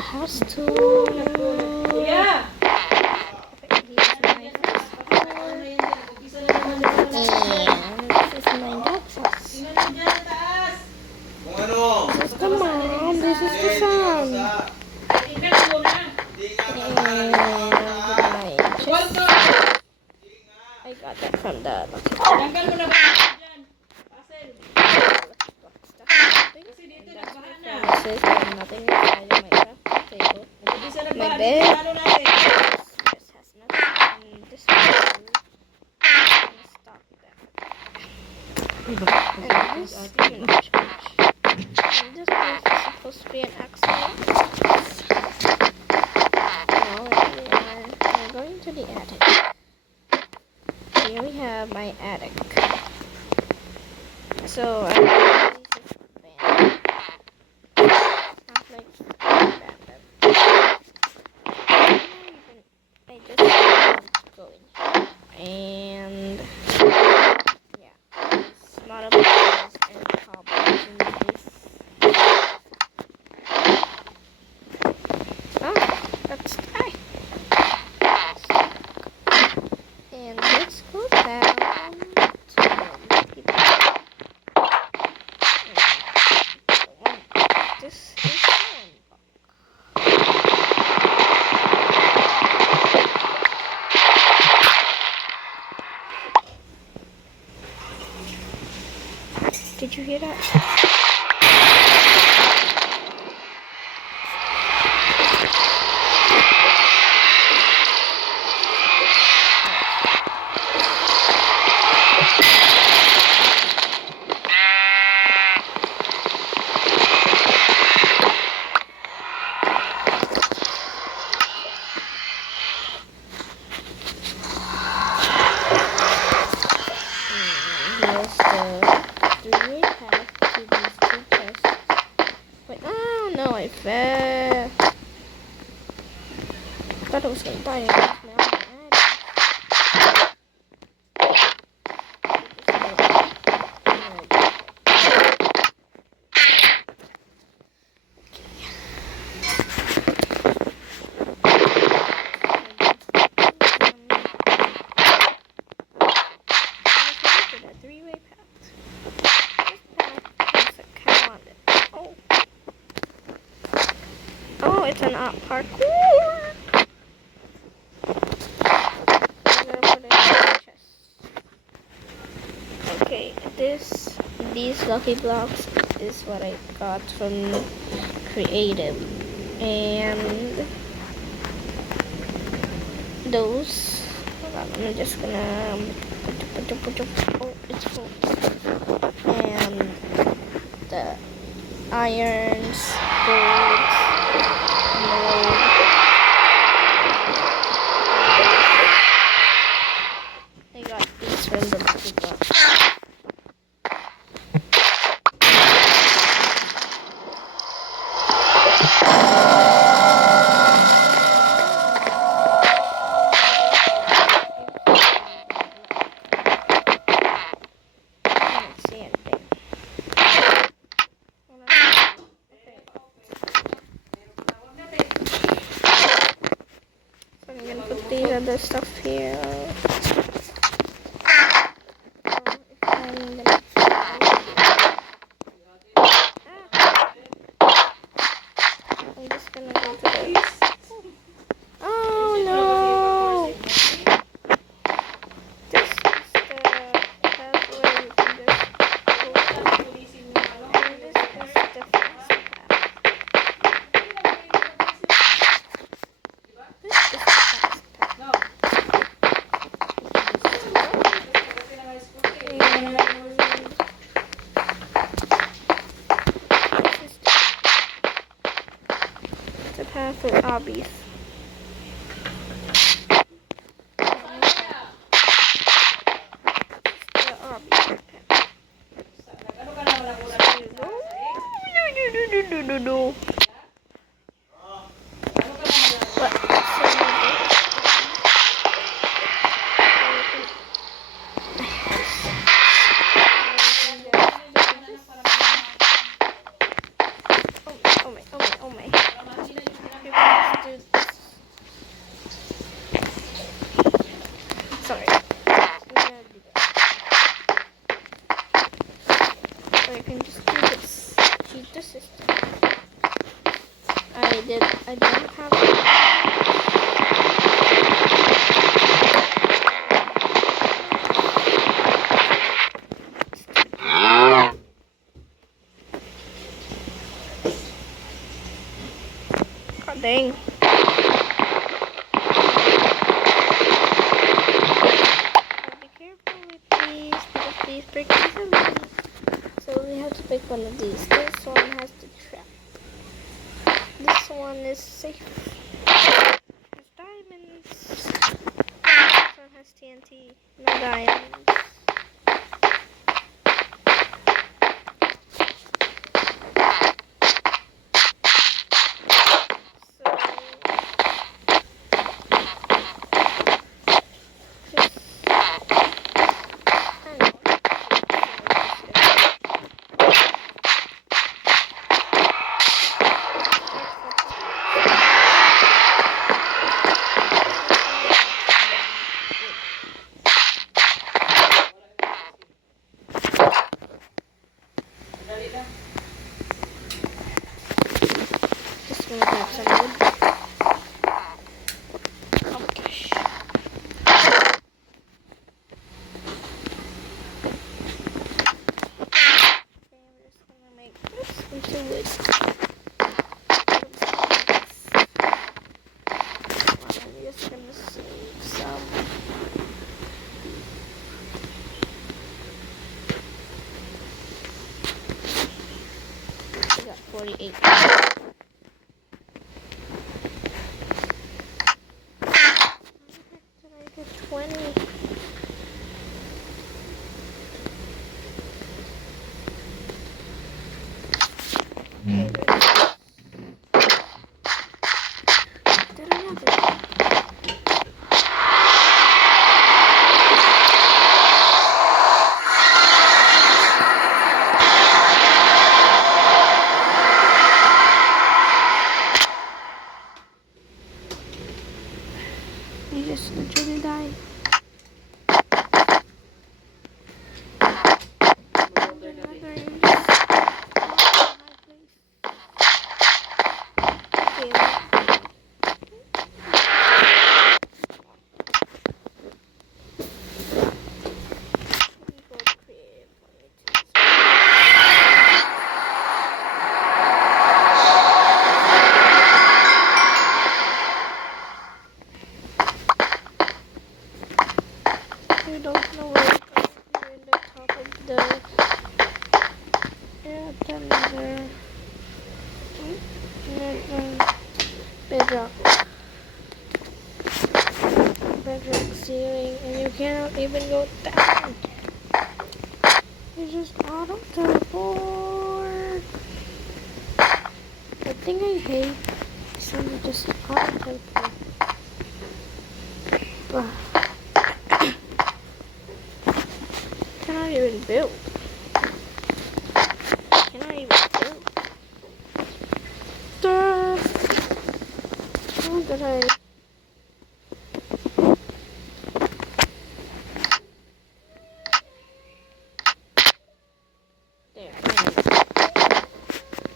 has to. Yeah. And this is my dad's house. This is the mom. This is the son. And my chest. I got that from the lucky box. Promises that nothing inside of my craft table. My bed just has nothing. And this one stop that. And this demon church. And this place is supposed to be an accident. Now we're going to the attic. Here we have my attic. So I just go in here. And yeah, it's not a place and cobwebs in this. Oh, that's die. And let's go down to people. This is one box. Did you hear that? Here's the three-way path to these two chests. Wait, oh no, I fell. Thought I was gonna die. Three-way path. This path has a cow on it. Oh, it's an parkour. I'm gonna put it in the chest. Okay, these lucky blocks is what I got from Creative, and those. Hold on, I'm just gonna. Oh, it's full. And the irons, golds, mold. I got these from the lucky box. These other stuff here. I'm just gonna go to this. Oh no! This is the path where you can just go. And this is the fast path. This is the fast path. The path for hobbies. The hobby path. No. What? Oh my. I don't have God dang. Be careful with these because these break easily. So we have to pick one of these. This one has the trap. This one is safe. Has diamonds. This one has TNT. No diamonds. Just gonna grab some wood. Oh gosh. Okay, I'm just gonna make this into wood. I'm just gonna save some. I got 48. Did I get 20? Did I not get You just literally died. You don't know where you're in the top of the bedrock ceiling, and you cannot even go down. You just auto teleport. The thing I hate is when you just auto teleport. Cannot even build. Cannot even build. How did I? There.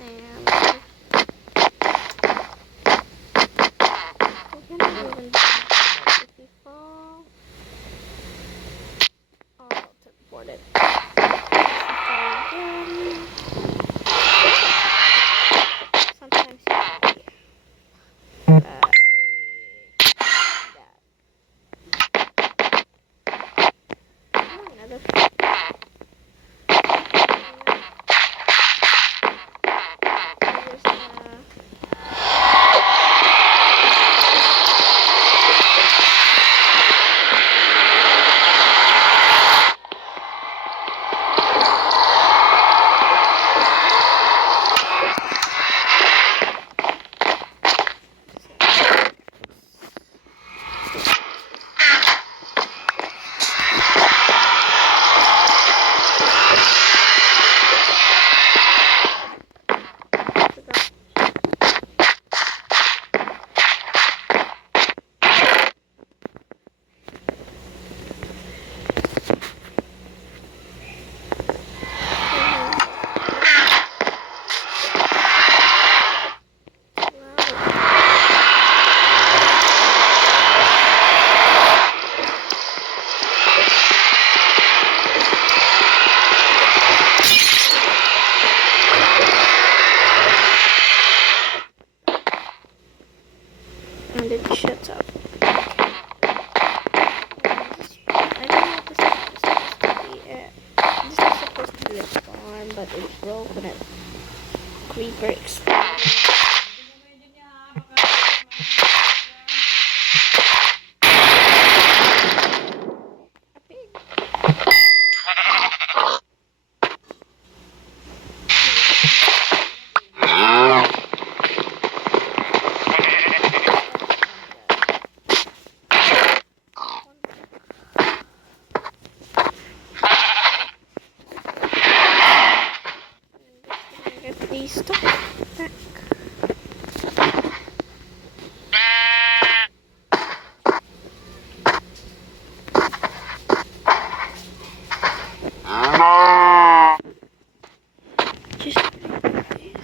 And we cannot even build. If we fall, I'll teleport it. Sometimes you And it shuts up. I don't know what this is supposed to be. This is supposed to be a farm, but it broke when a creeper exploded. A pig. Get these stuff back. Just bring these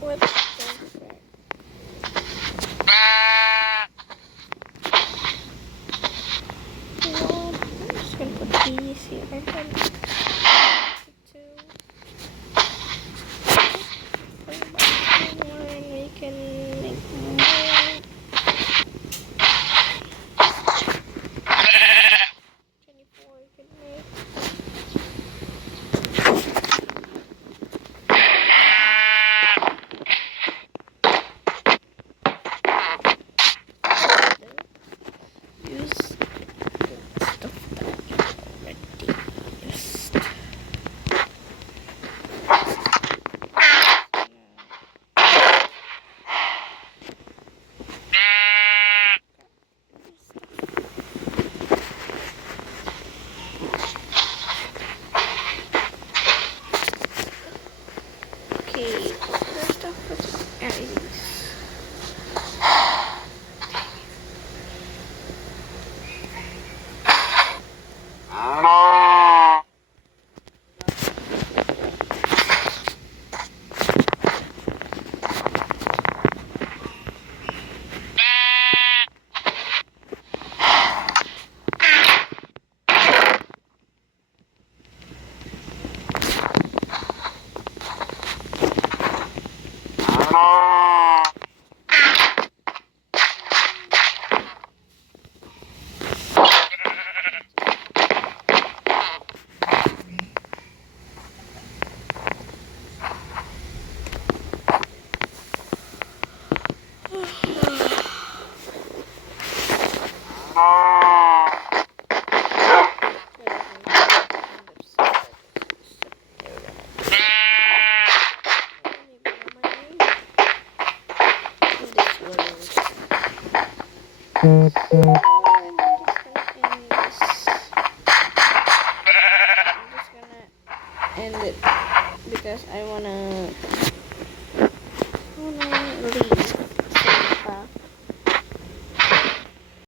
What's that? You know what? I'm just gonna put these here. And we can make more. 24 we can make. Use the stuff that I already used. Okay, first off, let's add these. End it because I wanna leave.